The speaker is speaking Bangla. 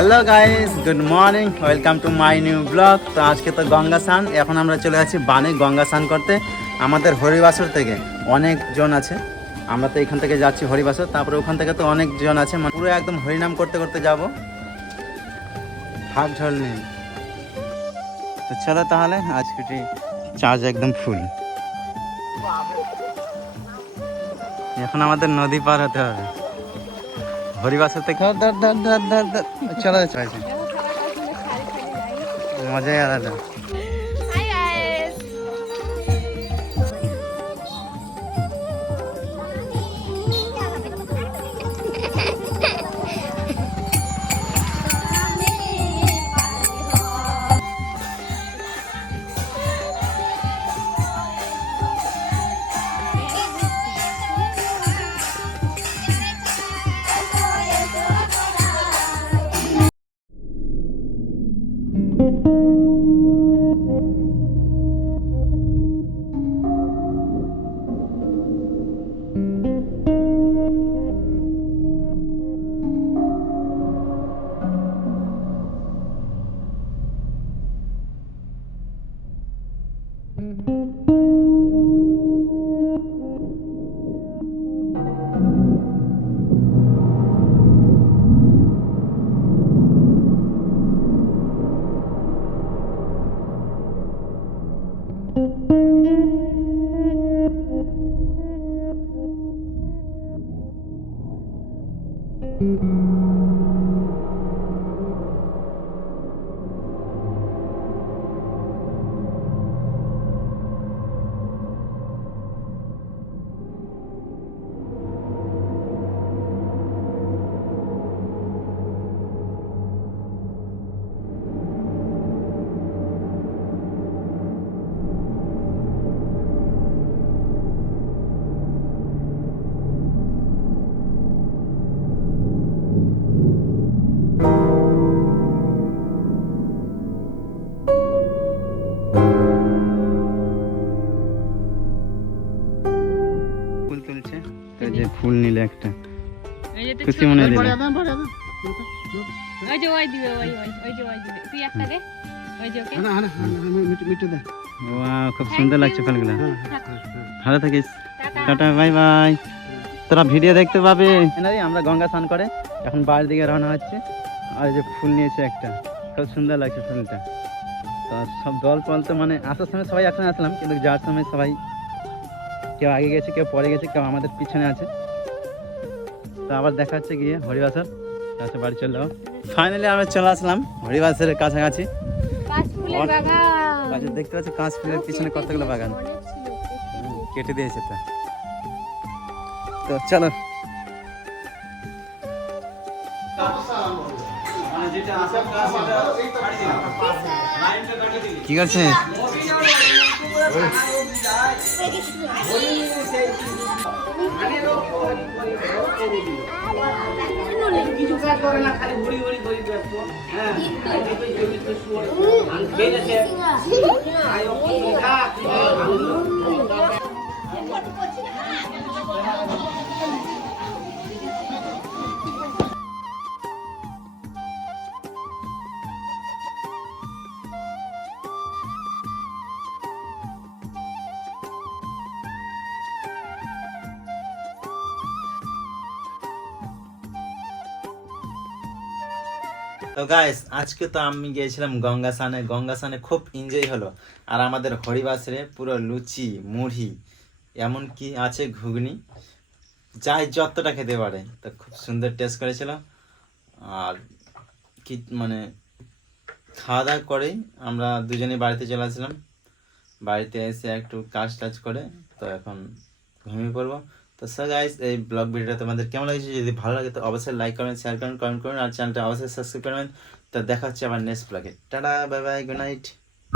Hello guys, good morning, welcome to my new blog. তো আজকে তো গঙ্গা স্নান, এখন আমরা চলে যাচ্ছি বানে গঙ্গা স্নান করতে। আমাদের হরিবাসর থেকে অনেকজন আছে, আমরা তো এখান থেকে যাচ্ছি হরিবাসর, তারপরে ওখান থেকে তো অনেকজন আছে, মানে পুরো একদম হরিনাম করতে করতে যাব, হাত ঢল নেই। তো চলো তাহলে, আজকে চার্জ একদম ফুল। এখন আমাদের নদী পার হতে হবে হরিবাসর থেকে। ধর ধর ধর ধর ধর, চলো চলো, মজাই আলাদা। ফুল তুলছে, তো যে ফুল নিলে একটা খুশি মনে দিল। ওই যে ওই দিবে, ওই যে তুই একটা দে, ওই যে ওকে মিটু দে। ওয়াও, খুব সুন্দর লাগছে ফুলগুলো। ভালো থাকিস, টাটা, বাই বাই। তোরা ভিডিও দেখতে পাবে। আমরা গঙ্গা স্নান করে এখন বাড়ির দিকে রওনা হচ্ছে, আর যে ফুল নিয়েছে একটা, খুব সুন্দর লাগছে ফুলটা। তো সব দল পল তো মানে আসার সময় সবাই একসঙ্গে আসলাম, কিন্তু যাওয়ার সময় সবাই কেউ আগে গেছে, কেউ পরে গেছে, কেউ আমাদের পিছনে আছে। তো আবার দেখা হচ্ছে গিয়ে হরিবাসর, কাছে বাড়ি চলে যাবো। ফাইনালি আমরা চলে আসলাম হরিবাসরের কাছাকাছি। কাশফুলের বাগান দেখতে পাচ্ছি, কাঁচ ফুলের পিছনে কতগুলো বাগান কেটে দিয়েছে। তো চলো, কি করছে? কিছু কাজ করে না, খালি ঘুরি ঘুরি ঘুরি ব্যস্ত। হ্যাঁ, তো গাইস, আজকে তো আমি গিয়েছিলাম গঙ্গা স্নানে। গঙ্গা স্নানে খুব এনজয় হলো। আর আমাদের হরিবাসরে পুরো লুচি মুড়ি এমনকি আছে ঘুগনি, যাই যতটা খেতে পারে। তো খুব সুন্দর টেস্ট করেছিল। আর কি মানে খাওয়া দাওয়া করেই আমরা দুজনে বাড়িতে চলে আসলাম। বাড়িতে এসে একটু কাজ টাজ করে তো এখন ঘুমিয়ে পড়বো। তো সো গাইস, এই ব্লগ ভিডিওটা তোমাদের কেমন লাগছে? যদি ভালো লাগে তো অবশ্যই লাইক করবেন, শেয়ার করবেন, কমেন্ট করবেন, আর চ্যানেলটা অবশ্যই সাবস্ক্রাইব করবেন। তো দেখা হচ্ছে আবার নেক্সট ব্লগে। Tata, bye bye, good night.